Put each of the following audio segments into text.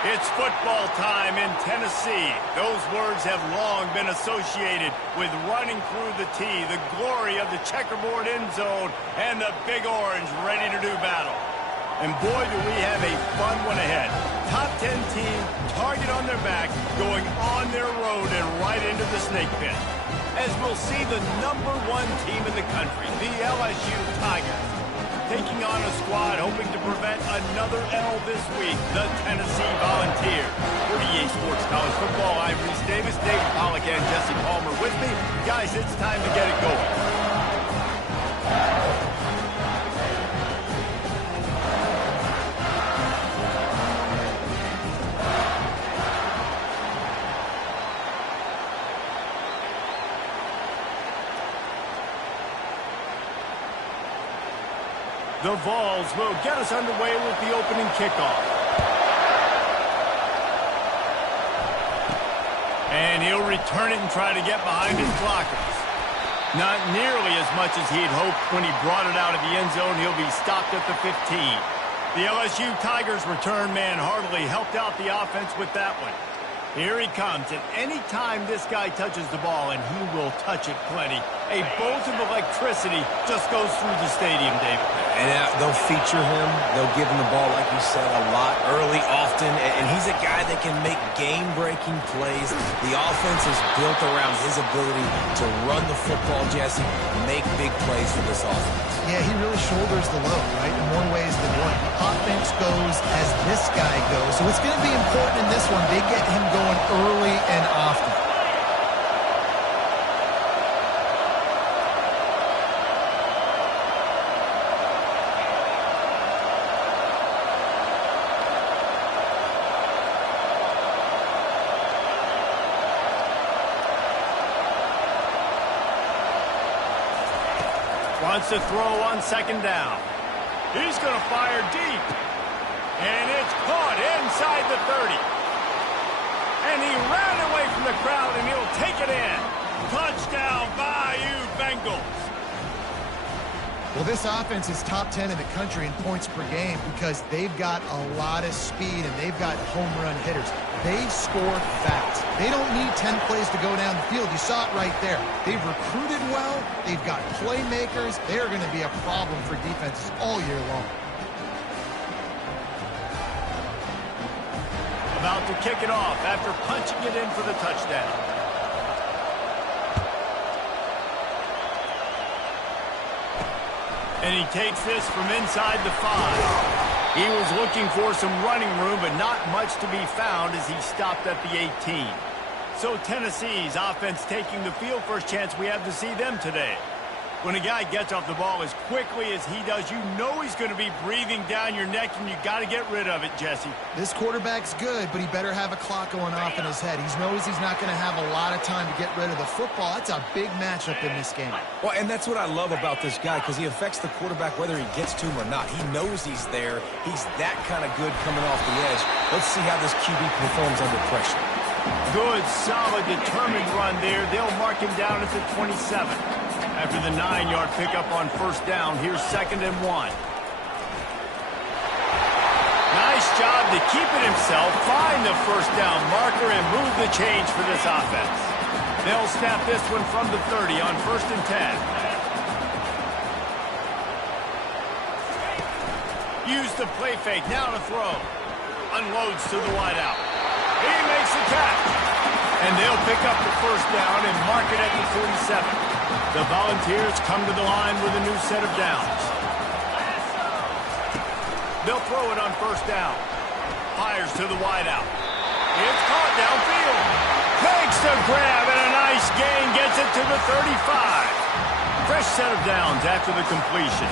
It's football time in Tennessee. Those words have long been associated with running through the tee, the glory of the checkerboard end zone, and the Big Orange ready to do battle. And boy, do we have a fun one ahead. Top 10 team, target on their back, going on their road and right into the snake pit. As we'll see the #1 team in the country, the LSU Tigers, taking on a squad hoping to prevent another L this week, the Tennessee Volunteers. For EA Sports College Football, I'm Reese Davis, David Pollack, and Jesse Palmer with me. Guys, it's time to get it going. The Vols will get us underway with the opening kickoff. And he'll return it and try to get behind his blockers. Not nearly as much as he'd hoped when he brought it out of the end zone. He'll be stopped at the 15. The LSU Tigers return man hardly helped out the offense with that one. Here he comes, and any time this guy touches the ball, and he will touch it plenty, a bolt of electricity just goes through the stadium, David. And they'll feature him. They'll give him the ball, like you said, a lot, early, often, and he's a guy that can make game-breaking plays. The offense is built around his ability to run the football, Jesse, make big plays for this offense. Yeah, he really shoulders the load, right, in more ways than one. The offense goes as this guy goes, so it's going to be important in this one. They get him going early and often. Wants to throw on second down. He's going to fire deep. And it's caught inside the 30. And he ran away from the crowd, and he'll take it in. Touchdown, Bayou Bengals. Well, this offense is top 10 in the country in points per game because they've got a lot of speed and they've got home run hitters. They score fast. They don't need 10 plays to go down the field. You saw it right there. They've recruited well. They've got playmakers. They're going to be a problem for defenses all year long. About to kick it off after punching it in for the touchdown. And he takes this from inside the 5. He was looking for some running room, but not much to be found as he stopped at the 18. So Tennessee's offense taking the field. First chance we have to see them today. When a guy gets off the ball as quickly as he does, you know he's going to be breathing down your neck, and you got to get rid of it, Jesse. This quarterback's good, but he better have a clock going off in his head. He knows he's not going to have a lot of time to get rid of the football. That's a big matchup in this game. Well, and that's what I love about this guy, because he affects the quarterback whether he gets to him or not. He knows he's there. He's that kind of good coming off the edge. Let's see how this QB performs under pressure. Good, solid, determined run there. They'll mark him down at the 27. After the 9-yard pickup on first down, here's 2nd and 1. Nice job to keep it himself, find the first down marker, and move the change for this offense. They'll snap this one from the 30 on 1st and 10. Use the play fake, now to throw. Unloads to the wideout. He makes the catch. And they'll pick up the first down and mark it at the 47. The Volunteers come to the line with a new set of downs. They'll throw it on first down. Fires to the wideout. It's caught downfield. Takes the grab and a nice gain. Gets it to the 35. Fresh set of downs after the completion.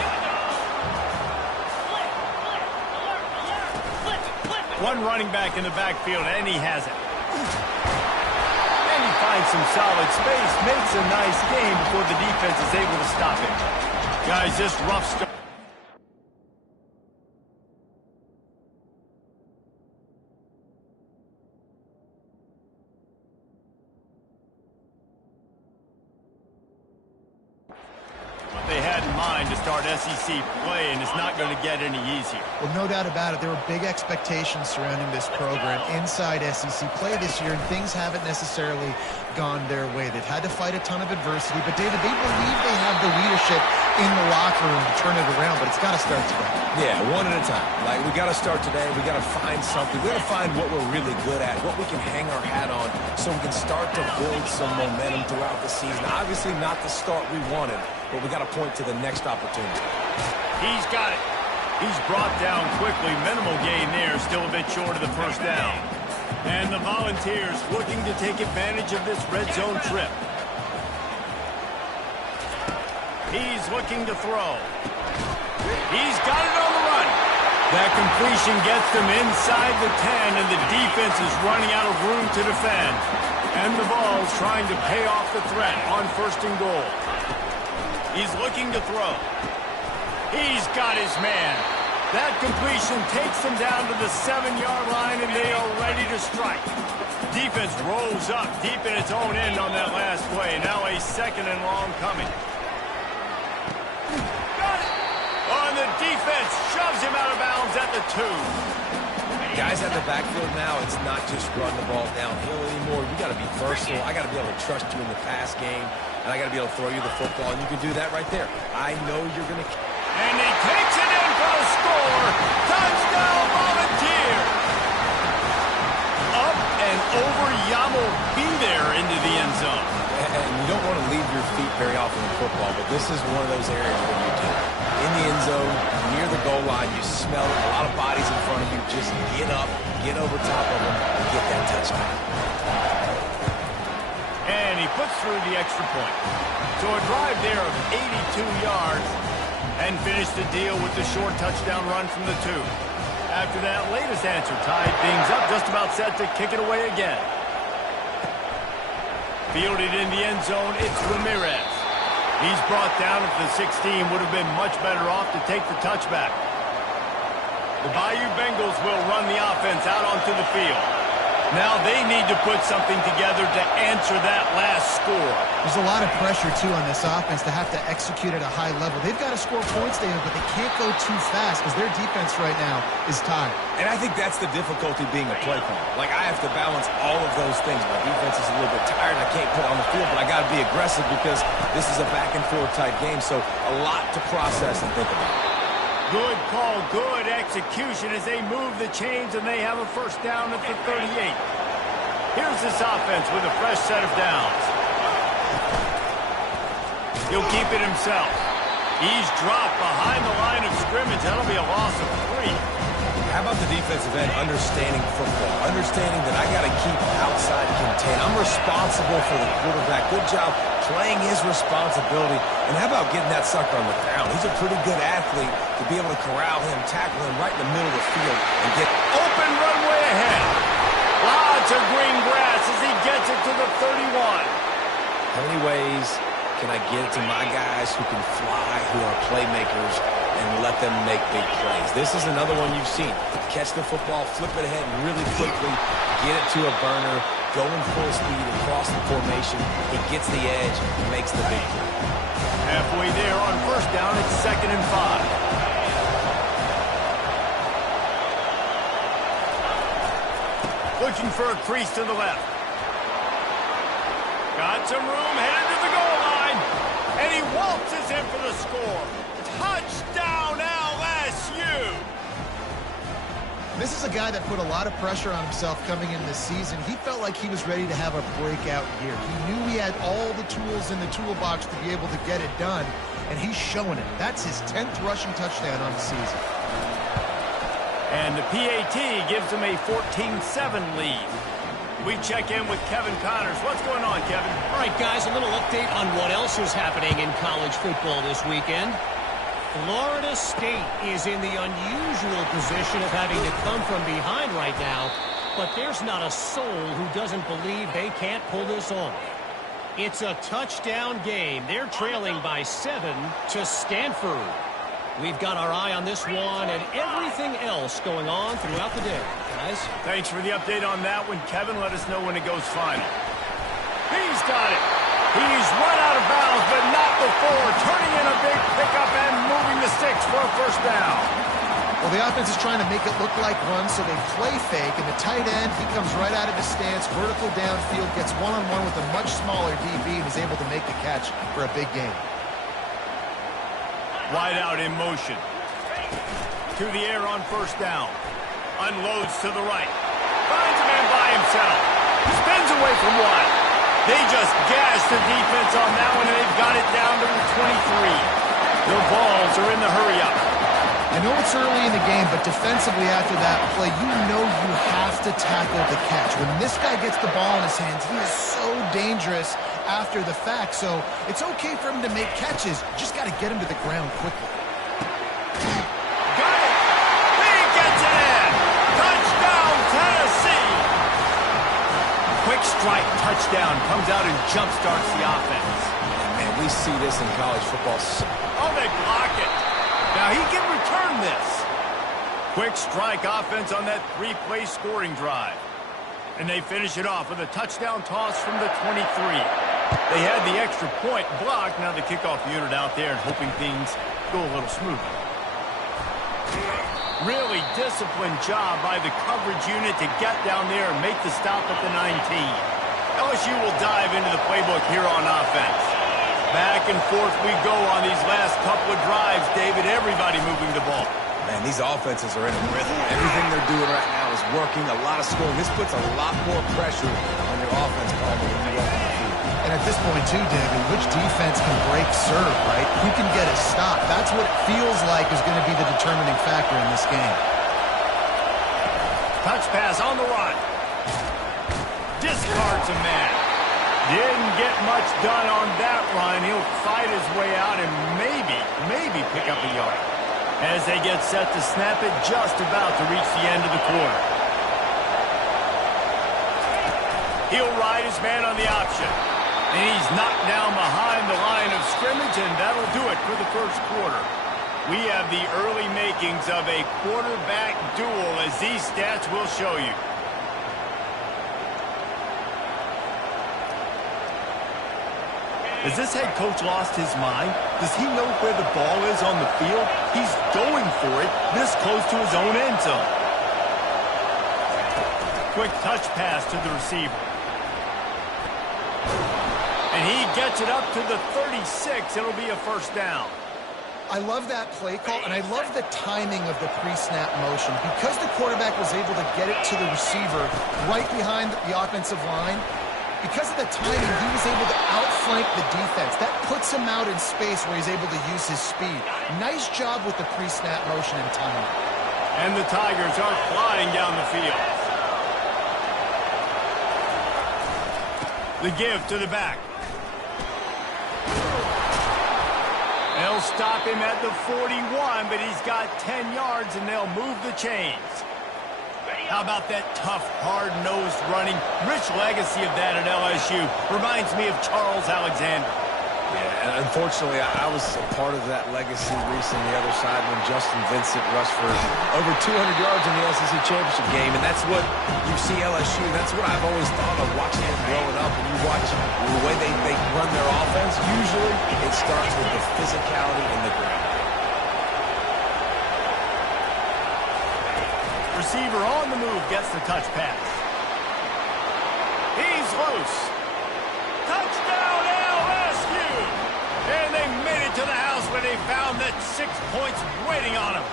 One running back in the backfield, and he has it. And he finds some solid space, makes a nice gain before the defense is able to stop him. Guys, this rough start. What they had in mind to start SEC play, and it's not going to get any easier. Well, no doubt about it. There were big expectations surrounding this program inside SEC play this year, and things haven't necessarily gone their way. They've had to fight a ton of adversity, but David, they believe they have the leadership in the locker room to turn it around, but it's got to start today. Yeah, one at a time. Like, we got to start today. We got to find something. We got to find what we're really good at, what we can hang our hat on, so we can start to build some momentum throughout the season. Obviously not the start we wanted, but we got to point to the next opportunity. He's got it. He's brought down quickly. Minimal gain there, still a bit short of the first down. And the Volunteers looking to take advantage of this red zone trip. He's looking to throw. He's got it on the run. That completion gets them inside the 10, and the defense is running out of room to defend. And the ball's trying to pay off the threat on 1st and goal. He's looking to throw. He's got his man. That completion takes them down to the 7-yard line, and they are ready to strike. Defense rolls up deep in its own end on that last play. Now a 2nd and long coming. Got it! Oh, and the defense shoves him out of bounds at the 2. Guys at the backfield now, it's not just run the ball downhill anymore. You got to be versatile. I got to be able to trust you in the pass game, and I got to be able to throw you the football, and you can do that right there. I know you're going to... And he takes it in for the score. Touchdown, Volunteer. Up and over. Yamo be there into the end zone. And you don't want to leave your feet very often in football, but this is one of those areas where you do. In the end zone, near the goal line, you smell it, a lot of bodies in front of you. Just get up, get over top of them, and get that touchdown. And he puts through the extra point. So a drive there of 82 yards and finished the deal with the short touchdown run from the 2. After that latest answer tied things up, just about set to kick it away again. Fielded in the end zone, it's Ramirez. He's brought down at the 16, would have been much better off to take the touchback. The Bayou Bengals will run the offense out onto the field. Now they need to put something together to answer that last score. There's a lot of pressure, too, on this offense to have to execute at a high level. They've got to score points, David, but they can't go too fast because their defense right now is tired. And I think that's the difficulty being a play caller. Like, I have to balance all of those things. My defense is a little bit tired. I can't put on the field, but I got to be aggressive because this is a back-and-forth type game, so a lot to process and think about. Good call, good execution as they move the chains, and they have a 1st down at the 38. Here's this offense with a fresh set of downs. He'll keep it himself. He's dropped behind the line of scrimmage. That'll be a loss of 3. How about the defensive end understanding football, understanding that I got to keep outside contain. I'm responsible for the quarterback. Good job playing his responsibility. And how about getting that sucker on the ground? He's a pretty good athlete to be able to corral him, tackle him right in the middle of the field, and get open runway ahead. Lots of green grass as he gets it to the 31. How many ways can I get it to my guys who can fly, who are playmakers, and let them make big plays? This is another one you've seen. Catch the football, flip it ahead really quickly, get it to a burner, going full speed across the formation. He gets the edge, makes the big play. Halfway there on 1st down, it's 2nd and 5. Looking for a crease to the left. Got some room, headed to the goal line. And he waltzes in for the score. Touchdown, LSU! This is a guy that put a lot of pressure on himself coming into the season. He felt like he was ready to have a breakout year. He knew he had all the tools in the toolbox to be able to get it done, and he's showing it. That's his 10th rushing touchdown on the season. And the PAT gives him a 14-7 lead. We check in with Kevin Connors. What's going on, Kevin? All right, guys, a little update on what else is happening in college football this weekend. Florida State is in the unusual position of having to come from behind right now, but there's not a soul who doesn't believe they can't pull this off. It's a touchdown game. They're trailing by 7 to Stanford. We've got our eye on this one and everything else going on throughout the day, guys. Thanks for the update on that one, Kevin. Let us know when it goes final. He's got it. He's run out of bounds, but not before turning in a big pickup and moving the sticks for a first down. Well, the offense is trying to make it look like runs, so they play fake, and the tight end, he comes right out of his stance, vertical downfield, gets one-on-one with a much smaller DB, and is able to make the catch for a big gain. Wide out in motion. To the air on first down. Unloads to the right. Finds a man by himself. Spins away from one. They just gashed the defense on that one, and they've got it down to the 23. The balls are in the hurry-up. I know it's early in the game, but defensively after that play, you know you have to tackle the catch. When this guy gets the ball in his hands, he is so dangerous after the fact. So it's okay for him to make catches. Just got to get him to the ground quickly. Got it! He gets it in! Touchdown, Tennessee! Quick strike touchdown comes out and jumpstarts the offense. Man, we see this in college football. Oh, they block it. Now he can return this. Quick strike offense on that three-play scoring drive. And they finish it off with a touchdown toss from the 23. They had the extra point blocked. Now the kickoff unit out there and hoping things go a little smoother. Really disciplined job by the coverage unit to get down there and make the stop at the 19. LSU will dive into the playbook here on offense. Back and forth we go on these last couple of drives, David. Everybody moving the ball. Man, these offenses are in a rhythm. Everything they're doing right now is working. A lot of scoring. This puts a lot more pressure on your offense, Palmer, when you walk on the field. And at this point, too, David, which defense can break serve, right? Who can get a stop? That's what it feels like is going to be the determining factor in this game. Touch pass on the run. Discards a man. Didn't get much done on that run. He'll fight his way out and maybe pick up a yard. As they get set to snap it, just about to reach the end of the quarter. He'll ride his man on the option. And he's knocked down behind the line of scrimmage, and that'll do it for the first quarter. We have the early makings of a quarterback duel, as these stats will show you. Has this head coach lost his mind? Does he know where the ball is on the field? He's going for it this close to his own end zone. Quick touch pass to the receiver. And he gets it up to the 36. It'll be a first down. I love that play call, and I love the timing of the pre-snap motion. Because the quarterback was able to get it to the receiver right behind the offensive line, because of the timing, he was able to outflank the defense. That puts him out in space where he's able to use his speed. Nice job with the pre-snap motion and timing. And the Tigers are flying down the field. The give to the back. They'll stop him at the 41, but he's got 10 yards, and they'll move the chains. How about that tough, hard-nosed running? Rich legacy of that at LSU. Reminds me of Charles Alexander. Yeah, and unfortunately, I was a part of that legacy Reese on the other side when Justin Vincent rushed for over 200 yards in the SEC championship game, and that's what you see LSU. That's what I've always thought of watching them growing up. When you watch the way they run their offense, usually it starts with the physicality in the ground. Receiver on the move gets the touch pass. He's loose. Touchdown LSU! And they made it to the house where they found that 6 points waiting on them.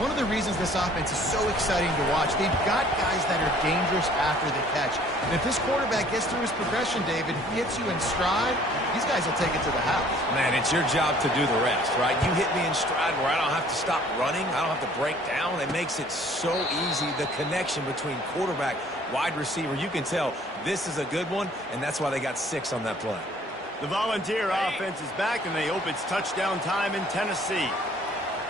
One of the reasons this offense is so exciting to watch, they've got guys that are dangerous after the catch. And if this quarterback gets through his progression, David, he hits you in stride, these guys will take it to the house. Man, it's your job to do the rest, right? You hit me in stride where I don't have to stop running. I don't have to break down. It makes it so easy, the connection between quarterback, wide receiver. You can tell this is a good one, and that's why they got 6 on that play. The Volunteer offense is back, and they hope it's touchdown time in Tennessee.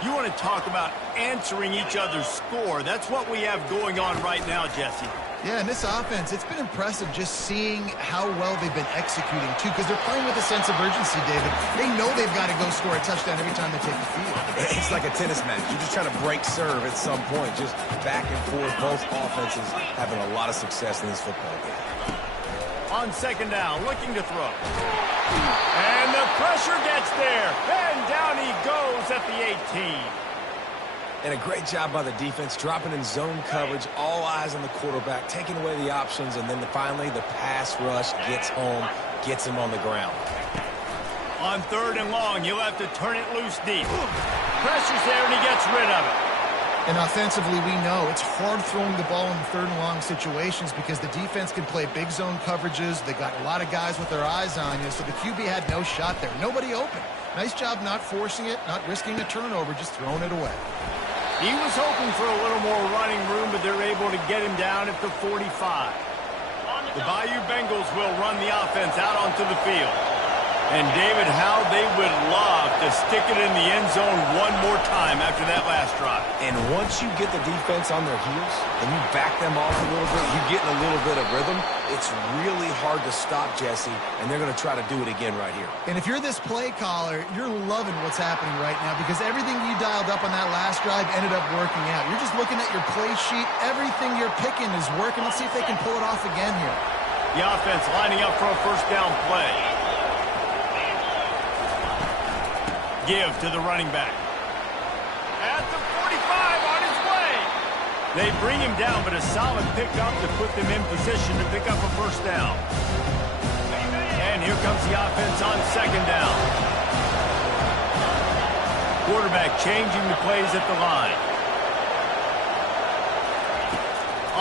You want to talk about answering each other's score. That's what we have going on right now, Jesse. Yeah, and this offense, it's been impressive just seeing how well they've been executing, too, because they're playing with a sense of urgency, David. They know they've got to go score a touchdown every time they take the field. It's like a tennis match. You're just trying to break serve at some point, just back and forth. Both offenses having a lot of success in this football game. On second down, looking to throw. And the pressure gets there. And down he goes at the 18. And a great job by the defense, dropping in zone coverage, all eyes on the quarterback, taking away the options, and then finally the pass rush gets home, gets him on the ground. On third and long, he'll have to turn it loose deep. Pressure's there, and he gets rid of it. And offensively, we know it's hard throwing the ball in third and long situations because the defense can play big zone coverages. They got a lot of guys with their eyes on you, so the QB had no shot there. Nobody open. Nice job not forcing it, not risking a turnover, just throwing it away. He was hoping for a little more running room, but they're able to get him down at the 45. The Bayou Bengals will run the offense out onto the field. And, David, how they would love to stick it in the end zone one more time after that last drive. And once you get the defense on their heels and you back them off a little bit, you get in a little bit of rhythm, it's really hard to stop, Jesse, and they're going to try to do it again right here. And if you're this play caller, you're loving what's happening right now because everything you dialed up on that last drive ended up working out. You're just looking at your play sheet. Everything you're picking is working. Let's see if they can pull it off again here. The offense lining up for a first down play. Give to the running back. At the 45 on his way. They bring him down, but a solid pickup to put them in position to pick up a first down. And here comes the offense on second down. Quarterback changing the plays at the line.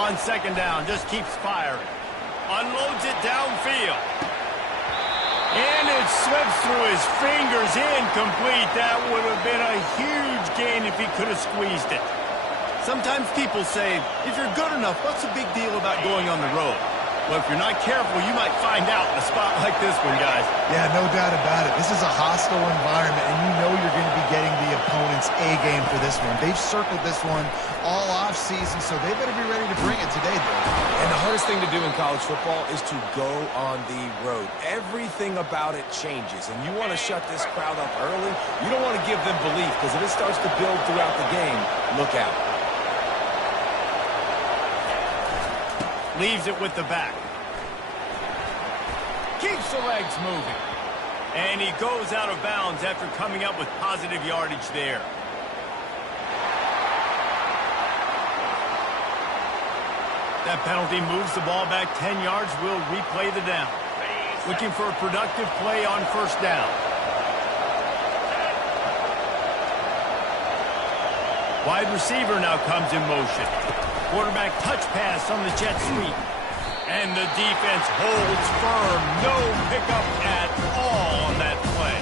On second down, just keeps firing. Unloads it downfield. And it slips through his fingers, incomplete. That would have been a huge gain if he could have squeezed it. Sometimes people say, if you're good enough, what's the big deal about going on the road? Well, if you're not careful, you might find out in a spot like this one, guys. Yeah, no doubt about it. This is a hostile environment, and you know you're going to be getting the opponent's A-game for this one. They've circled this one all off-season, so they better be ready to bring it today, though. And the hardest thing to do in college football is to go on the road. Everything about it changes, and you want to shut this crowd up early. You don't want to give them belief, because if it starts to build throughout the game, look out. Leaves it with the back. Keeps the legs moving. And he goes out of bounds after coming up with positive yardage there. That penalty moves the ball back 10 yards. We'll replay the down. Looking for a productive play on first down. Wide receiver now comes in motion. Quarterback touch pass on the jet sweep. And the defense holds firm. No pickup at all on that play.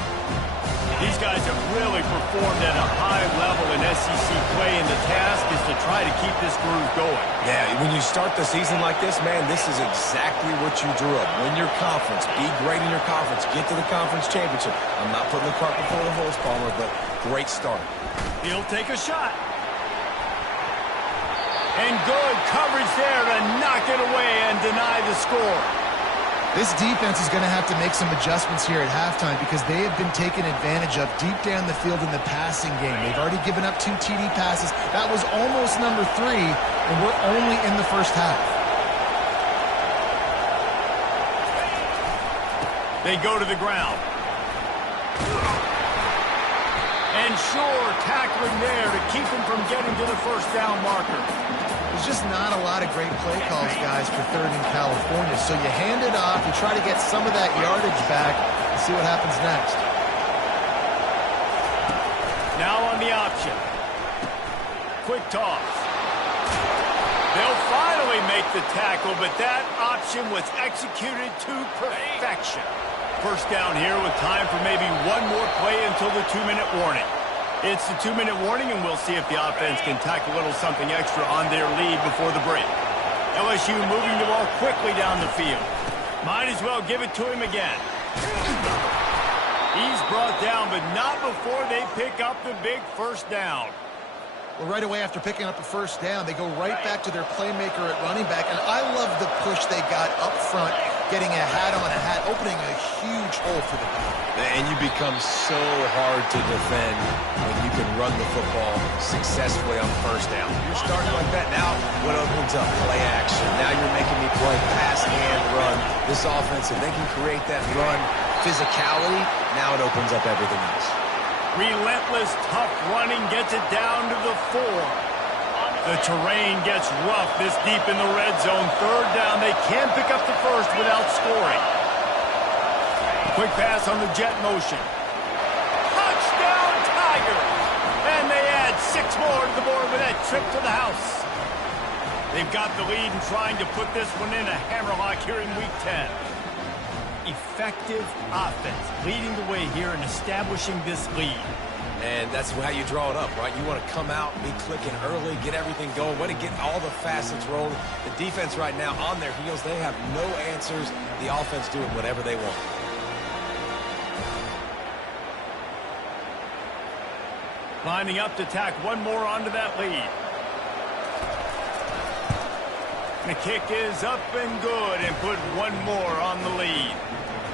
These guys have really performed at a high level in SEC play, and the task is to try to keep this groove going. Yeah, when you start the season like this, man, this is exactly what you drew up. Win your conference. Be great in your conference. Get to the conference championship. I'm not putting the cart before the horse, Palmer, but great start. He'll take a shot. And good coverage there to knock it away and deny the score. This defense is going to have to make some adjustments here at halftime because they have been taken advantage of deep down the field in the passing game. They've already given up 2 TD passes. That was almost number 3, and we're only in the first half. They go to the ground. And sure, tackling there to keep him from getting to the first down marker. There's just not a lot of great play calls, guys, for third in California. So you hand it off, you try to get some of that yardage back, and see what happens next. Now on the option. Quick toss. They'll finally make the tackle, but that option was executed to perfection. First down here with time for maybe one more play until the 2-minute warning. It's the 2-minute warning, and we'll see if the offense can tack a little something extra on their lead before the break. LSU moving the ball quickly down the field. Might as well give it to him again. He's brought down, but not before they pick up the big first down. Well, right away after picking up a first down, they go right back to their playmaker at running back, and I love the push they got up front getting a hat on a hat, opening a huge hole for the back. And you become so hard to defend when you can run the football successfully on first down. You're starting like that. Now what opens up? Play action. Now you're making me play pass and run. This offense, if they can create that run physicality, now it opens up everything else. Relentless, tough running gets it down to the 4. The terrain gets rough this deep in the red zone. Third down, they can pick up the first without scoring. Quick pass on the jet motion. Touchdown, Tigers! And they add 6 more to the board with that trip to the house. They've got the lead and trying to put this one in a hammerlock here in Week 10. Effective offense leading the way here and establishing this lead. And that's how you draw it up, right? You want to come out, be clicking early, get everything going, want to get all the facets rolling. The defense right now on their heels, they have no answers. The offense doing whatever they want. Lining up to tack one more onto that lead. And the kick is up and good and put one more on the lead.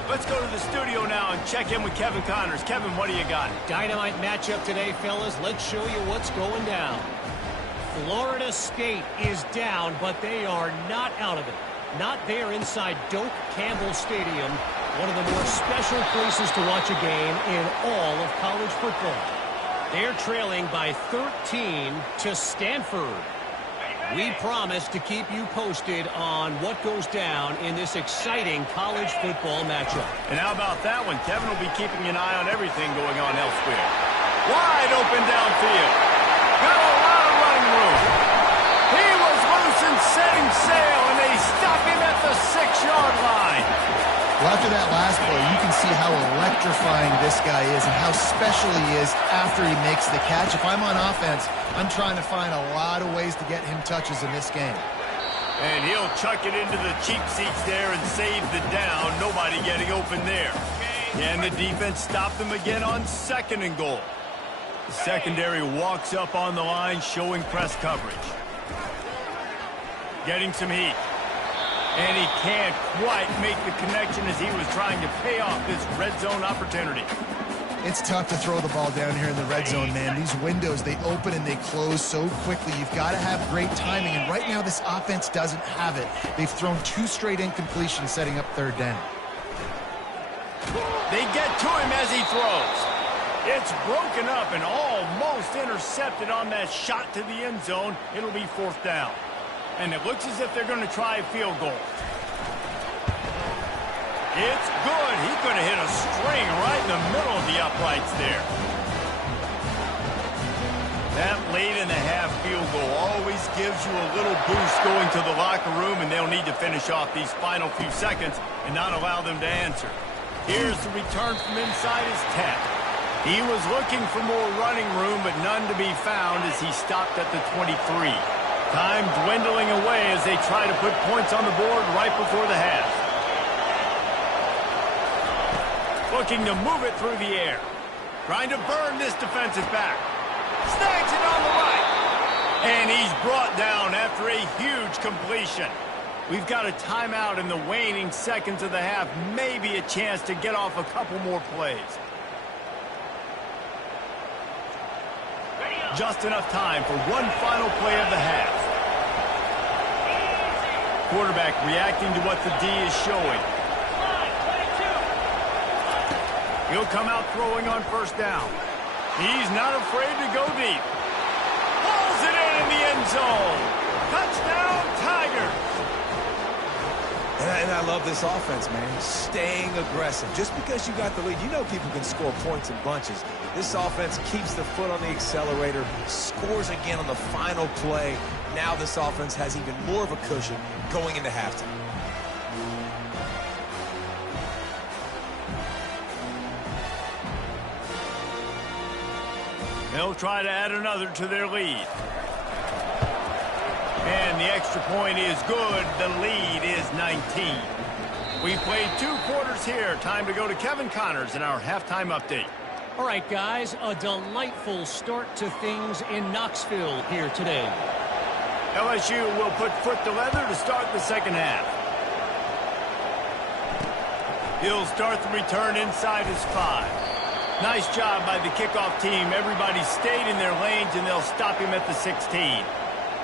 Let's go to the studio now and check in with Kevin Connors. Kevin, what do you got? Dynamite matchup today, fellas. Let's show you what's going down. Florida State is down, but they are not out of it. Not there inside Doak Campbell Stadium, one of the more special places to watch a game in all of college football. They're trailing by 13 to Stanford. We promise to keep you posted on what goes down in this exciting college football matchup. And how about that one? Kevin will be keeping an eye on everything going on elsewhere. Wide open downfield. Got a lot of running room. He was loose and setting sail, and they stop him at the 6-yard line. Well, after that last play, you can see how electrifying this guy is and how special he is after he makes the catch. If I'm on offense, I'm trying to find a lot of ways to get him touches in this game. And he'll chuck it into the cheap seats there and save the down. Nobody getting open there. And the defense stopped them again on 2nd and goal. The secondary walks up on the line, showing press coverage. Getting some heat. And he can't quite make the connection as he was trying to pay off this red zone opportunity. It's tough to throw the ball down here in the red zone, man. These windows, they open and they close so quickly. You've got to have great timing, and right now this offense doesn't have it. They've thrown 2 straight incompletions setting up 3rd down. They get to him as he throws. It's broken up and almost intercepted on that shot to the end zone. It'll be 4th down. And it looks as if they're going to try a field goal. It's good. He could have hit a string right in the middle of the uprights there. That late in the half field goal always gives you a little boost going to the locker room, and they'll need to finish off these final few seconds and not allow them to answer. Here's the return from inside his 10. He was looking for more running room, but none to be found as he stopped at the 23. Time dwindling away as they try to put points on the board right before the half. Looking to move it through the air. Trying to burn this defensive back. Snags it on the right. And he's brought down after a huge completion. We've got a timeout in the waning seconds of the half. Maybe a chance to get off a couple more plays. Just enough time for one final play of the half. Quarterback reacting to what the D is showing. He'll come out throwing on 1st down. He's not afraid to go deep. Pulls it in the end zone. Touchdown, Tigers. And I love this offense, man. Staying aggressive. Just because you got the lead, you know people can score points in bunches. This offense keeps the foot on the accelerator, scores again on the final play. Now this offense has even more of a cushion going into halftime. They'll try to add another to their lead. And the extra point is good. The lead is 19. We've played 2 quarters here. Time to go to Kevin Connors in our halftime update. All right, guys, a delightful start to things in Knoxville here today. LSU will put foot to leather to start the 2nd half. He'll start the return inside his 5. Nice job by the kickoff team. Everybody stayed in their lanes, and they'll stop him at the 16.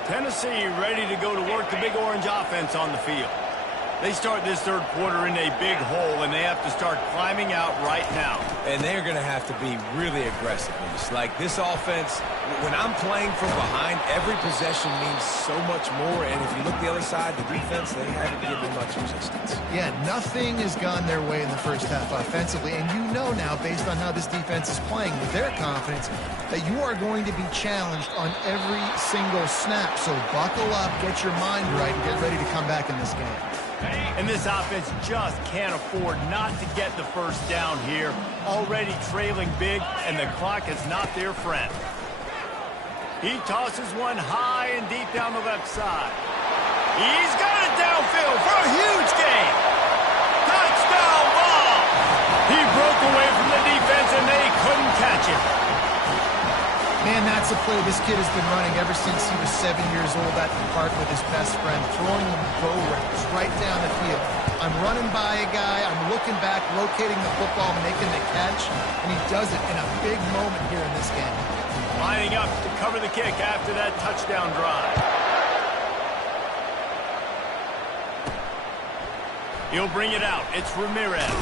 Tennessee ready to go to work the Big Orange offense on the field. They start this third quarter in a big hole, and they have to start climbing out right now. And they're going to have to be really aggressive. Like this offense, when I'm playing from behind, every possession means so much more. And if you look the other side, the defense, they haven't given much resistance. Yeah, nothing has gone their way in the first half offensively. And you know now, based on how this defense is playing, with their confidence, that you are going to be challenged on every single snap. So buckle up, get your mind right, and get ready to come back in this game. And this offense just can't afford not to get the first down here. Already trailing big, and the clock is not their friend. He tosses one high and deep down the left side. He's got it downfield for a huge gain. Touchdown ball! He broke away from the defense, and they couldn't catch him. Man, that's a play this kid has been running ever since he was 7 years old at the park with his best friend, throwing them go routes right down the field. I'm running by a guy, I'm looking back, locating the football, making the catch, and he does it in a big moment here in this game. Lining up to cover the kick after that touchdown drive. He'll bring it out. It's Ramirez.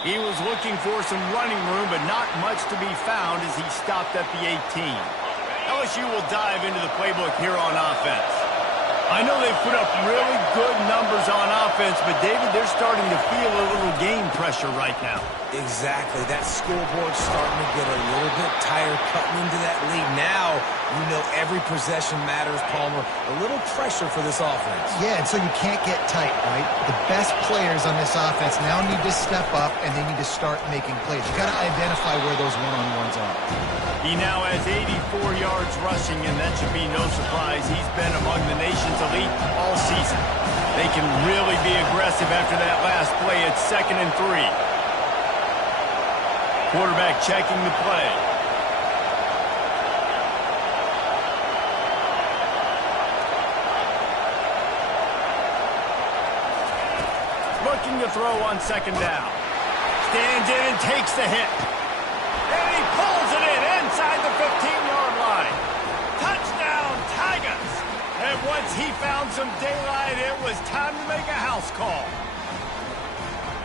He was looking for some running room, but not much to be found as he stopped at the 18. LSU will dive into the playbook here on offense. I know they've put up really good numbers on offense, but, David, they're starting to feel a little game pressure right now. Exactly. That scoreboard's starting to get a little bit tired cutting into that lead. Now, you know every possession matters, Palmer. A little pressure for this offense. Yeah, and so you can't get tight, right? The best players on this offense now need to step up, and they need to start making plays. You got to identify where those one-on-ones are. He now has 84 yards rushing, and that should be no surprise. He's been among the nation's elite all season. They can really be aggressive after that last play. It's 2nd and 3. Quarterback checking the play. Looking to throw on 2nd down. Stands in and takes the hit. And he pulls it in inside the 15-yard line. Touchdown, Tigers. And once he found some daylight, it was time to make a house call.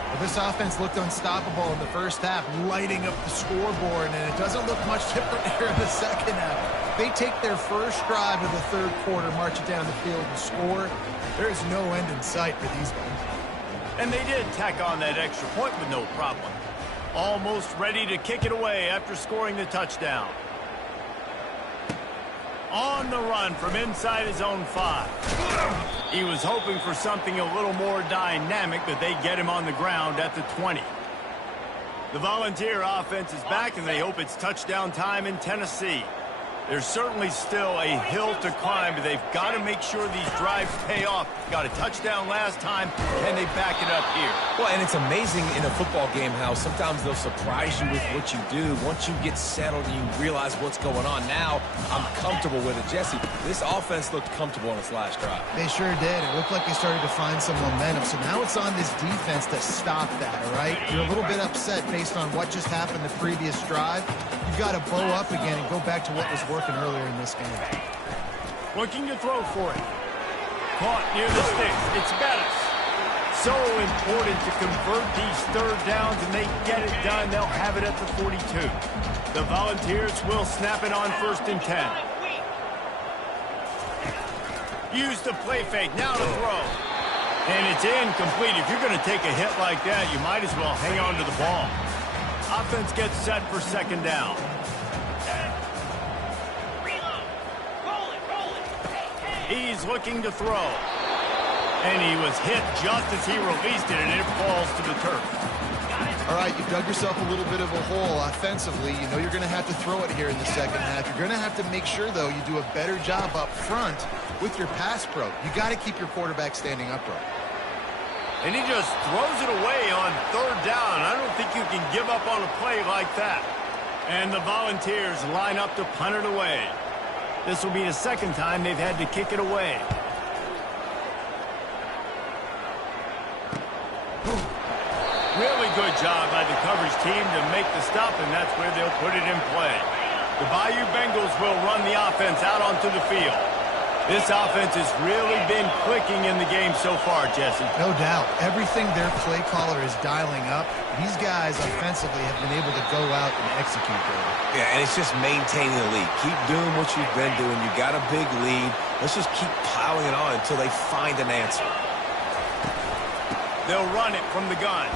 Well, this offense looked unstoppable in the first half, lighting up the scoreboard, and it doesn't look much different here in the second half. They take their first drive of the third quarter, march it down the field, and score. There is no end in sight for these guys. And they did tack on that extra point with no problem. Almost ready to kick it away after scoring the touchdown. On the run from inside his own 5. He was hoping for something a little more dynamic, but they get him on the ground at the 20. The Volunteer offense is back, and they hope it's touchdown time in Tennessee. There's certainly still a hill to climb, but they've got to make sure these drives pay off. Got a touchdown last time. Can they back it up here? Well, and it's amazing in a football game how sometimes they'll surprise you with what you do. Once you get settled and you realize what's going on, now I'm comfortable with it. Jesse, this offense looked comfortable on its last drive. They sure did. It looked like they started to find some momentum. So now it's on this defense to stop that, all right? You're a little bit upset based on what just happened the previous drive. You've got to bow up again and go back to what was working earlier in this game. Looking to throw for it. Caught near the sticks. It's Bettis. So important to convert these third downs, and they get it done. They'll have it at the 42. The Volunteers will snap it on 1st and 10. Use the play fake. Now to throw. And it's incomplete. If you're going to take a hit like that, you might as well hang on to the ball. Offense gets set for 2nd down. He's looking to throw. And he was hit just as he released it, and it falls to the turf. All right, you dug yourself a little bit of a hole offensively. You know you're going to have to throw it here in the second half. You're going to have to make sure, though, you do a better job up front with your pass pro. You got to keep your quarterback standing upright. And he just throws it away on 3rd down. I don't think you can give up on a play like that. And the Volunteers line up to punt it away. This will be the 2nd time they've had to kick it away. Really good job by the coverage team to make the stop, and that's where they'll put it in play. The Bayou Bengals will run the offense out onto the field. This offense has really been clicking in the game so far, Jesse. No doubt. Everything their play caller is dialing up, these guys offensively have been able to go out and execute there. Yeah, and it's just maintaining the lead. Keep doing what you've been doing. You got a big lead. Let's just keep piling it on until they find an answer. They'll run it from the gun.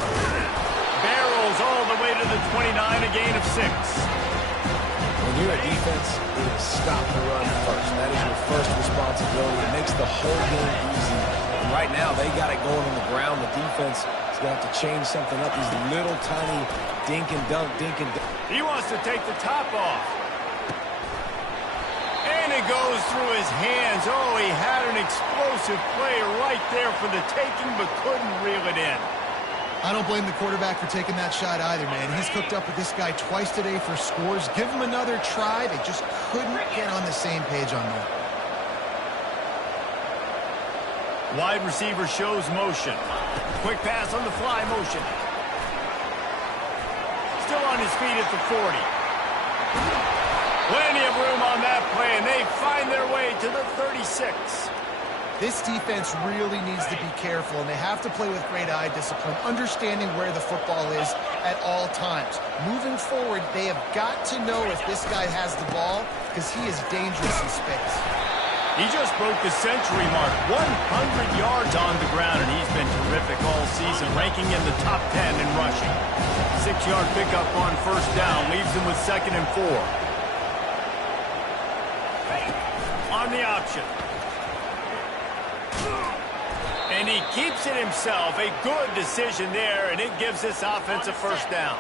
Barrels all the way to the 29, a gain of 6. When you're a defense, it is stop the run first. That is your first responsibility. It makes the whole game easy. And right now, they got it going on the ground. The defense is going to have to change something up. These little tiny dink and dunk. He wants to take the top off. And it goes through his hands. Oh, he had an explosive play right there for the taking, but couldn't reel it in. I don't blame the quarterback for taking that shot either, man. He's cooked up with this guy twice today for scores. Give him another try. They just couldn't get on the same page on that. Wide receiver shows motion. Quick pass on the fly motion. Still on his feet at the 40. Plenty of room on that play, and they find their way to the 36. This defense really needs to be careful, and they have to play with great eye discipline, understanding where the football is at all times. Moving forward, they have got to know if this guy has the ball, because he is dangerous in space. He just broke the century mark, 100 yards on the ground, and he's been terrific all season, ranking in the top 10 in rushing. 6-yard pickup on first down, leaves him with 2nd and 4. On the option. And he keeps it himself. A good decision there, and it gives this offense a first down.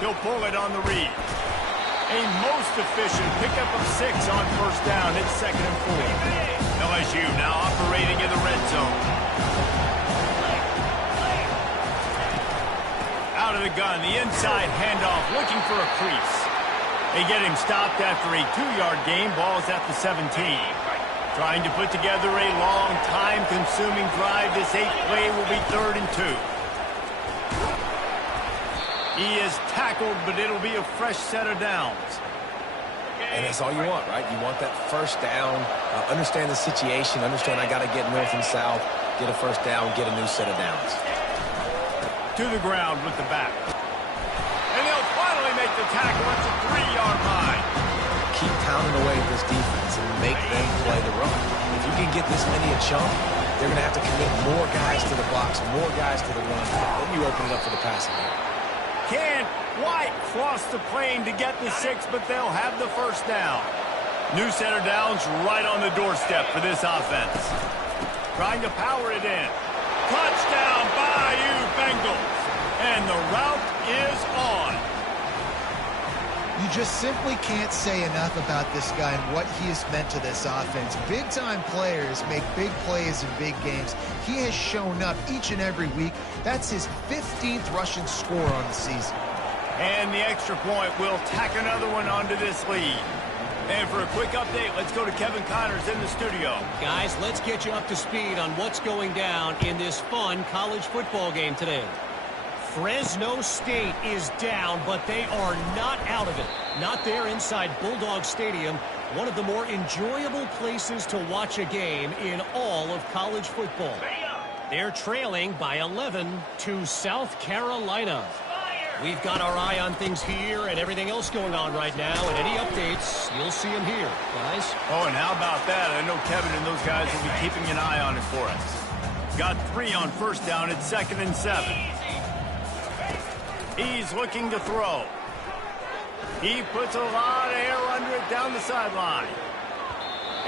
He'll pull it on the read. A most efficient pickup of 6 on first down. It's 2nd and 4. LSU now operating in the red zone. Out of the gun, the inside handoff, looking for a crease. They get him stopped after a 2-yard gain. Ball's at the 17. Trying to put together a long, time-consuming drive. This 8th play will be 3rd and 2. He is tackled, but it'll be a fresh set of downs. And that's all you want, right? You want that first down. Understand the situation. Understand I got to get north and south, get a first down, get a new set of downs. To the ground with the back. And they'll finally make the tackle at the 3-yard line. Keep pounding away at this defense and make them play the run. If you can get this many a chunk, they're going to have to commit more guys to the box, more guys to the run. Then you open it up for the passing game. Can't quite cross the plane to get the 6, but they'll have the first down. New set of downs right on the doorstep for this offense. Trying to power it in. Touchdown, Bayou Bengals. And the route is on. You just simply can't say enough about this guy and what he has meant to this offense. Big-time players make big plays in big games. He has shown up each and every week. That's his 15th rushing score on the season. And the extra point will tack another one onto this lead. And for a quick update, let's go to Kevin Connors in the studio. Guys, let's get you up to speed on what's going down in this fun college football game today. Fresno State is down, but they are not out of it. Not there inside Bulldog Stadium, one of the more enjoyable places to watch a game in all of college football. They're trailing by 11 to South Carolina. We've got our eye on things here and everything else going on right now, and any updates, you'll see them here, guys. Oh, and how about that? I know Kevin and those guys will be keeping an eye on it for us. Got 3 on first down at 2nd and 7. He's looking to throw. He puts a lot of air under it down the sideline.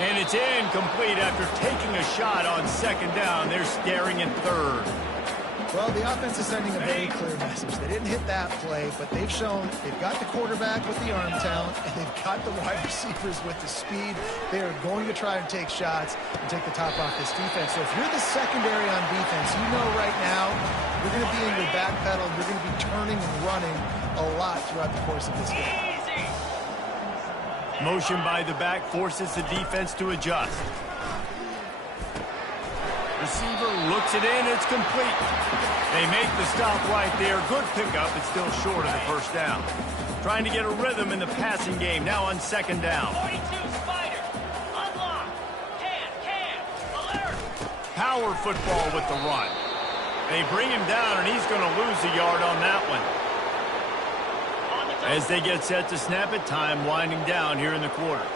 And it's incomplete after taking a shot on 2nd down. They're staring at 3rd. Well, the offense is sending a very clear message. They didn't hit that play, but they've shown they've got the quarterback with the arm talent, and they've got the wide receivers with the speed. They are going to try and take shots and take the top off this defense. So if you're the secondary on defense, you know right now you're going to be in your back pedal. You're going to be turning and running a lot throughout the course of this game. Motion by the back forces the defense to adjust. Receiver looks it in. It's complete. They make the stop right there. Good pickup. It's still short of the first down. Trying to get a rhythm in the passing game. Now on second down. 42 Spider. Unlock. Can. Alert. Power football with the run. They bring him down, and he's going to lose a yard on that one. As they get set to snap it, time winding down here in the quarter.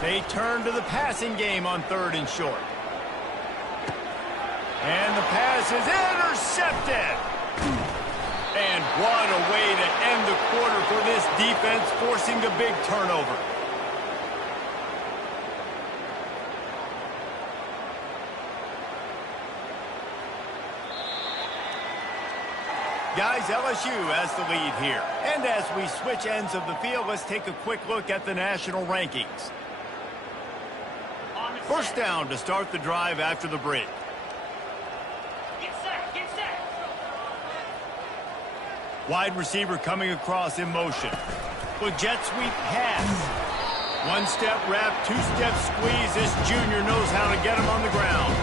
They turn to the passing game on third and short. And the pass is intercepted. And what a way to end the quarter for this defense, forcing the big turnover. Guys, LSU has the lead here. And as we switch ends of the field, let's take a quick look at the national rankings. First down to start the drive after the break. Get set. Wide receiver coming across in motion. With jet sweep pass. One-step wrap, two-step squeeze. This junior knows how to get him on the ground.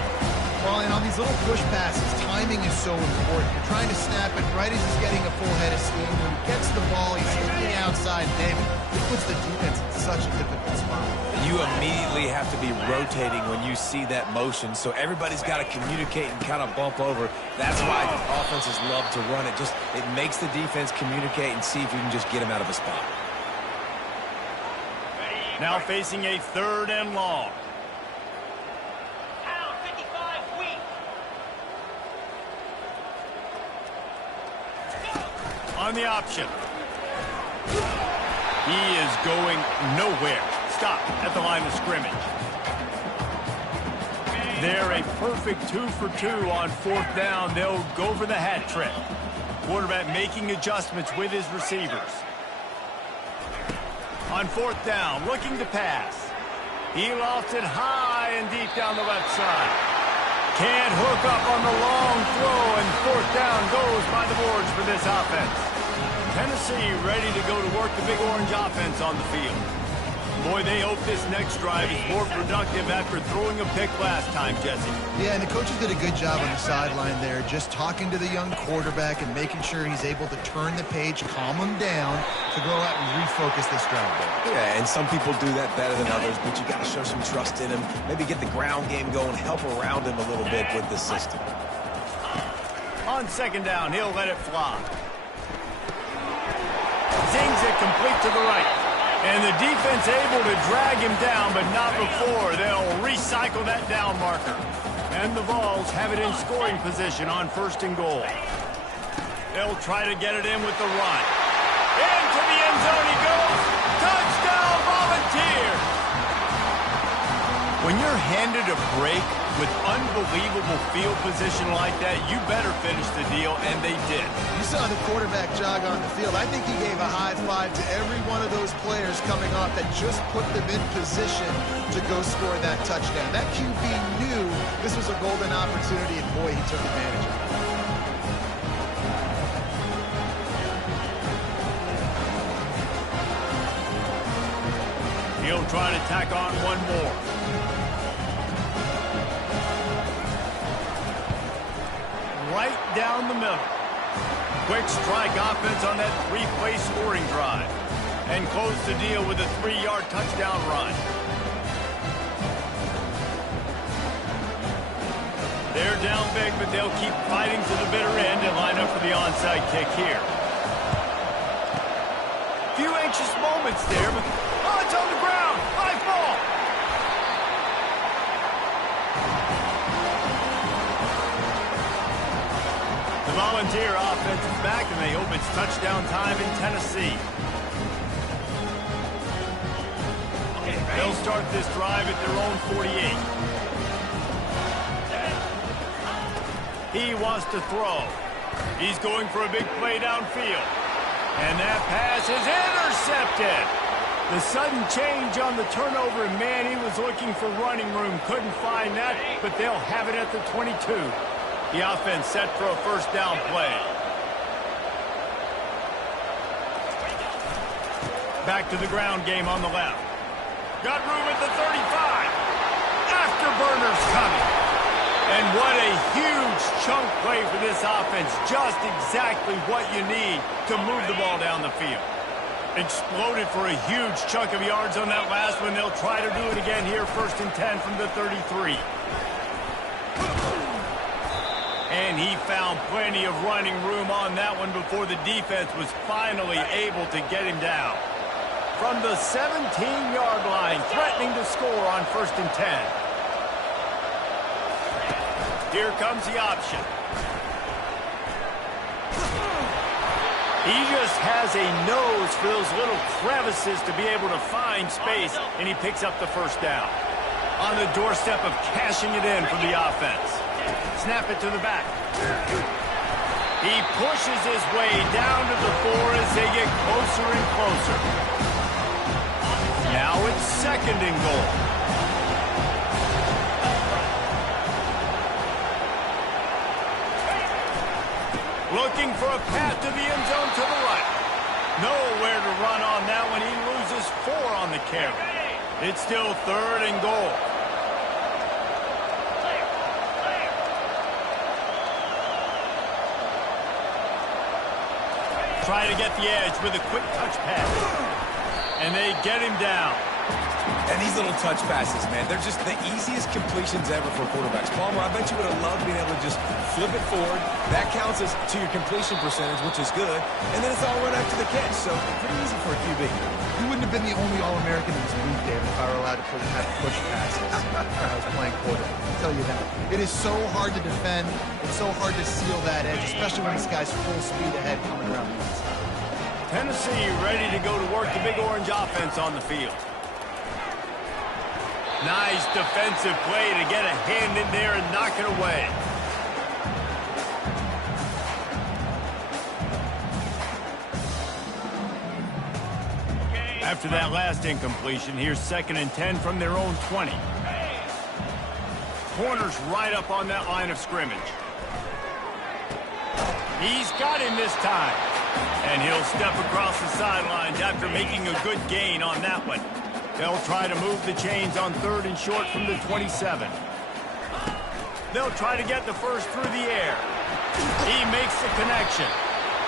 Well, and on these little push passes, timing is so important. You're trying to snap it right as he's getting a full head of steam. When he gets the ball, he's hitting the outside. David, it puts the defense in such a difficult spot. You immediately have to be rotating when you see that motion, so everybody's got to communicate and kind of bump over. That's why offenses love to run it. It makes the defense communicate and see if you can just get him out of a spot. Now facing a third and long. Pound 55 weak. On the option. He is going nowhere. Stop at the line of scrimmage. They're a perfect 2 for 2 on fourth down. They'll go for the hat trick. Quarterback making adjustments with his receivers. On fourth down, looking to pass. He lofts it high and deep down the left side. Can't hook up on the long throw, and fourth down goes by the boards for this offense. Tennessee ready to go to work the Big Orange offense on the field. Boy, they hope this next drive is more productive after throwing a pick last time, Jesse. Yeah, and the coaches did a good job on the sideline there, just talking to the young quarterback and making sure he's able to turn the page, calm him down, to go out and refocus this drive. Yeah, and some people do that better than others, but you got to show some trust in him. Maybe get the ground game going, help around him a little bit with the system. On second down, he'll let it fly. Zings it complete to the right. And the defense able to drag him down, but not before. They'll recycle that down marker. And the Vols have it in scoring position on first and goal. They'll try to get it in with the run. Into the end zone he goes. Touchdown, Volunteers! When you're handed a break with unbelievable field position like that, you better finish the deal, and they did. You saw the quarterback jog on the field. I think he gave a high five to every one of those players coming off that just put them in position to go score that touchdown. That QB knew this was a golden opportunity, and boy, he took advantage of it. He'll try to tack on one more. Right down the middle. Quick strike offense on that three-play scoring drive. And close the deal with a 3-yard touchdown run. They're down big, but they'll keep fighting to the bitter end and line up for the onside kick here. Few anxious moments there, but oh, it's on the ground. High ball. The Volunteer offense is back, and they hope it's touchdown time in Tennessee. They'll start this drive at their own 48. He wants to throw. He's going for a big play downfield. And that pass is intercepted. The sudden change on the turnover, and man, he was looking for running room. Couldn't find that, but they'll have it at the 22. The offense set for a first down play. Back to the ground game on the left. Got room at the 35. A Afterburners coming. And what a huge chunk play for this offense. Just exactly what you need to move the ball down the field. Exploded for a huge chunk of yards on that last one. They'll try to do it again here, 1st and 10 from the 33. And he found plenty of running room on that one before the defense was finally able to get him down. From the 17-yard line, threatening to score on 1st and 10. Here comes the option. He just has a nose for those little crevices to be able to find space, and he picks up the 1st down. On the doorstep of cashing it in for the offense. Snap it to the back. He pushes his way down to the 4 as they get closer and closer. Now it's 2nd and goal. Looking for a path to the end zone to the right. Nowhere to run on that one. He loses 4 on the carry. It's still 3rd and goal. Try to get the edge with a quick touch pass. And they get him down. And these little touch passes, man, they're just the easiest completions ever for quarterbacks. Palmer, I bet you would have loved being able to just flip it forward. That counts as to your completion percentage, which is good. And then it's all run after the catch, so pretty easy for a QB. You wouldn't have been the only All-American in this league, Dave, if I were allowed to push passes when I was playing quarterback. I'll tell you that. It is so hard to defend. It's so hard to seal that edge, especially when this guy's full speed ahead coming around the inside. Tennessee ready to go to work the Big Orange offense on the field. Nice defensive play to get a hand in there and knock it away. After that last incompletion, here's 2nd and 10 from their own 20. Corner's right up on that line of scrimmage. He's got him this time. And he'll step across the sidelines after making a good gain on that one. They'll try to move the chains on 3rd and short from the 27. They'll try to get the 1st through the air. He makes the connection.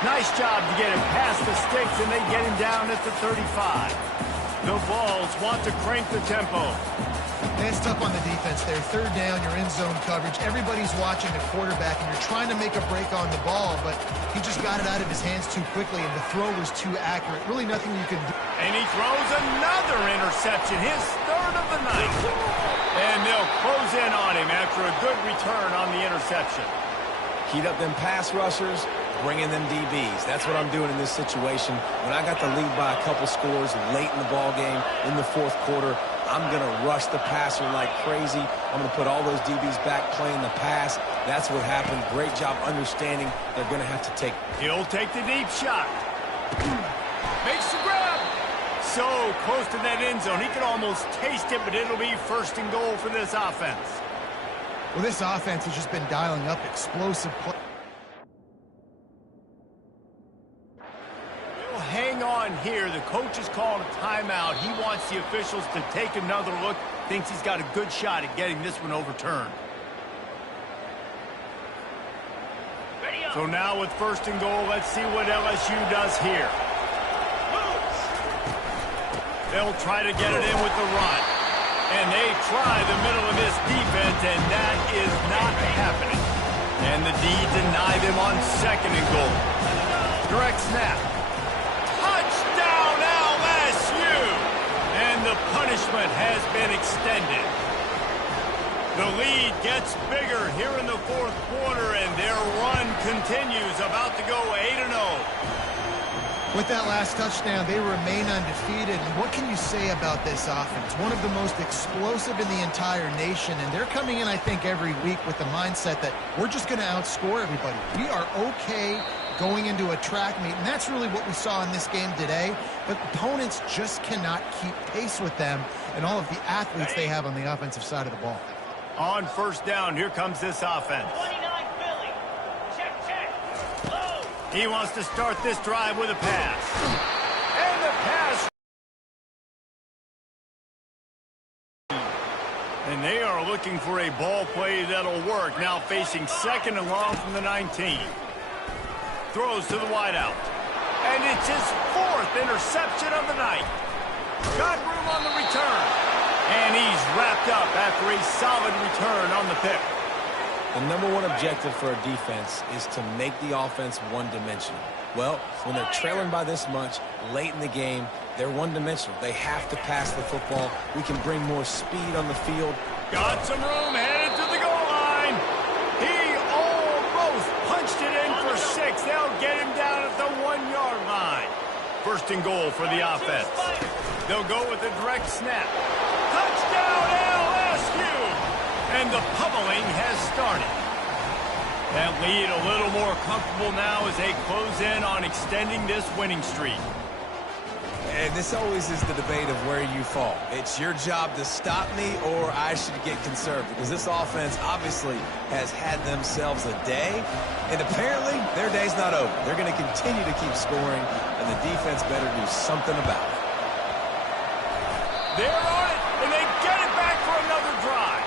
Nice job to get him past the sticks, and they get him down at the 35. The Vols want to crank the tempo. Man, it's tough on the defense there. 3rd down, you're in zone coverage. Everybody's watching the quarterback, and you're trying to make a break on the ball, but he just got it out of his hands too quickly, and the throw was too accurate. Really nothing you can do. And he throws another interception, his 3rd of the night. And they'll close in on him after a good return on the interception. Heat up them pass rushers, bring in them DBs. That's what I'm doing in this situation. When I got the lead by a couple scores late in the ball game in the 4th quarter, I'm going to rush the passer like crazy. I'm going to put all those DBs back playing the pass. That's what happened. Great job understanding they're going to have to take. He'll take the deep shot. Makes the grab. So close to that end zone. He can almost taste it, but it'll be 1st and goal for this offense. Well, this offense has just been dialing up explosive play. We'll hang on here. The coach has called a timeout. He wants the officials to take another look. Thinks he's got a good shot at getting this one overturned. So now with 1st and goal, let's see what LSU does here. They'll try to get it in with the run. And they try the middle of this defense, and that is not happening. And the D deny them on 2nd and goal. Direct snap. Touchdown LSU! And the punishment has been extended. The lead gets bigger here in the 4th quarter, and their run continues, about to go 8-0. With that last touchdown, they remain undefeated. And what can you say about this offense? One of the most explosive in the entire nation, and they're coming in, I think, every week with the mindset that we're just going to outscore everybody. We are okay going into a track meet, and that's really what we saw in this game today. But opponents just cannot keep pace with them and all of the athletes they have on the offensive side of the ball. On 1st down, here comes this offense. 29 Philly. Check, check. Low. He wants to start this drive with a pass. And the pass. And And they are looking for a ball play that'll work. Now facing second and long from the 19. Throws to the wideout. And it's his 4th interception of the night. Got room on the return. And he's wrapped up after a solid return on the pick. The number one objective for a defense is to make the offense one-dimensional. Well, when they're trailing by this much late in the game, they're one-dimensional. They have to pass the football. We can bring more speed on the field. Got some room, headed to the goal line. He almost punched it in for 6. They'll get him down at the 1-yard line. 1st and goal for the offense. They'll go with a direct snap. Touchdown, LSU! And the pummeling has started. That lead a little more comfortable now as they close in on extending this winning streak. And this always is the debate of where you fall. It's your job to stop me or I should get conserved, because this offense obviously has had themselves a day, and apparently their day's not over. They're going to continue to keep scoring, and the defense better do something about it. They're on it, and they get it back for another drive.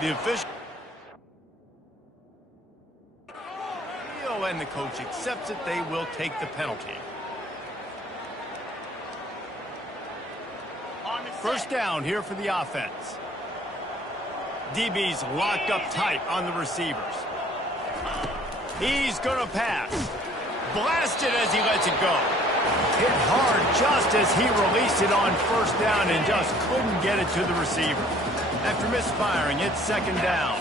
The official and the coach accepts it. They will take the penalty. 1st down here for the offense. DB's locked up tight on the receivers. He's going to pass. Blasted as he lets it go. Hit hard just as he released it on 1st down and just couldn't get it to the receiver. After misfiring, it's 2nd down.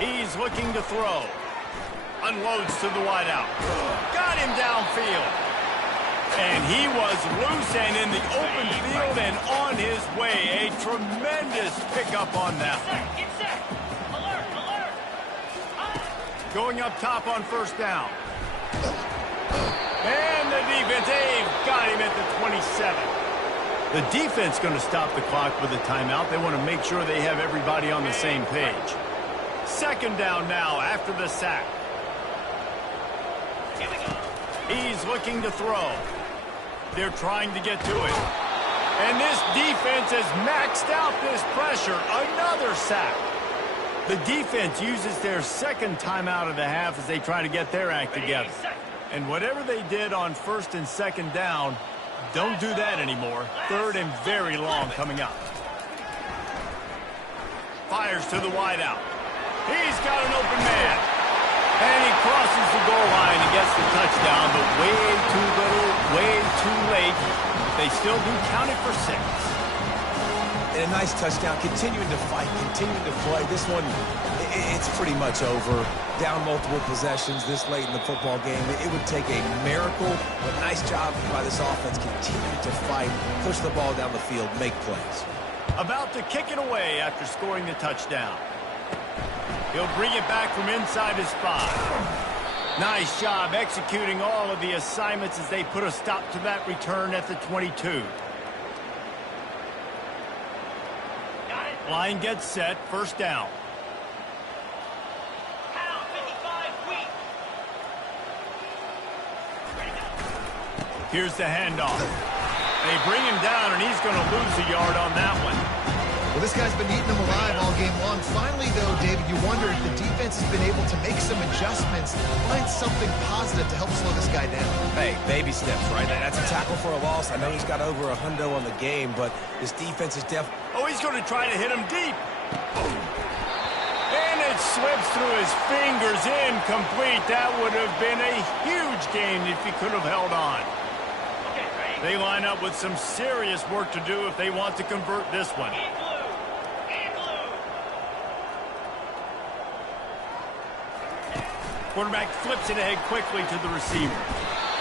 He's looking to throw. Unloads to the wideout. Got him downfield. And he was loose and in the open field and on his way. A tremendous pickup on that one. Get set. Alert, alert. Going up top on 1st down. And the defense, they've got him at the 27. The defense going to stop the clock with a timeout. They want to make sure they have everybody on the same page. 2nd down now after the sack. He's looking to throw. They're trying to get to it. And this defense has maxed out this pressure. Another sack. The defense uses their 2nd timeout of the half as they try to get their act together. And whatever they did on 1st and 2nd down, don't do that anymore. 3rd and very long coming up. Fires to the wideout. He's got an open man. And he crosses the goal line and gets the touchdown, but way too little, way too late. They still do count it for 6. And a nice touchdown, continuing to fight, continuing to play. This one, it's pretty much over. Down multiple possessions this late in the football game. It would take a miracle, but nice job by this offense. Continue to fight, push the ball down the field, make plays. About to kick it away after scoring the touchdown. He'll bring it back from inside his 5. Nice job executing all of the assignments as they put a stop to that return at the 22. Line gets set, 1st down. Pound 55 weak. Here's the handoff. They bring him down, and he's going to lose a yard on that one. Well, this guy's been eating them alive all game long. Finally, though, David, you wonder if the defense has been able to make some adjustments, find something positive to help slow this guy down. Hey, baby steps, right? That's a tackle for a loss. I know he's got over $100 on the game, but this defense is definitely... Oh, he's going to try to hit him deep. And it slips through his fingers, incomplete. That would have been a huge gain if he could have held on. They line up with some serious work to do if they want to convert this one. Quarterback flips it ahead quickly to the receiver.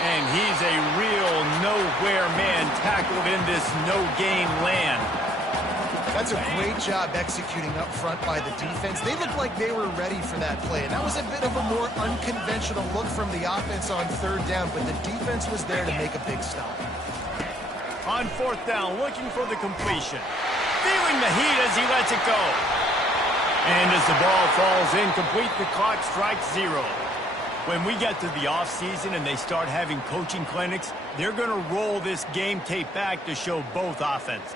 And he's a real nowhere man tackled in this no-gain land. That's a great job executing up front by the defense. They looked like they were ready for that play. And that was a bit of a more unconventional look from the offense on 3rd down, but the defense was there to make a big stop. On 4th down, looking for the completion. Feeling the heat as he lets it go. And as the ball falls incomplete, the clock strikes 0. When we get to the offseason and they start having coaching clinics, they're going to roll this game tape back to show both offenses.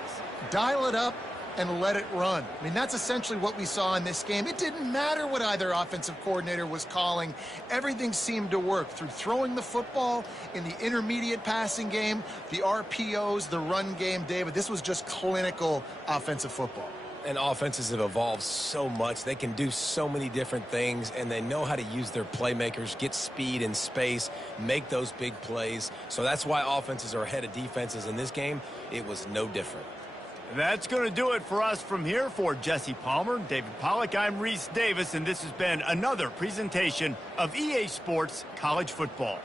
Dial it up and let it run. I mean, that's essentially what we saw in this game. It didn't matter what either offensive coordinator was calling. Everything seemed to work through throwing the football in the intermediate passing game, the RPOs, the run game. David, this was just clinical offensive football. And offenses have evolved so much. They can do so many different things, and they know how to use their playmakers, get speed and space, make those big plays. So that's why offenses are ahead of defenses. In this game, it was no different. That's going to do it for us from here. For Jesse Palmer, David Pollack, I'm Reese Davis, and this has been another presentation of EA Sports College Football.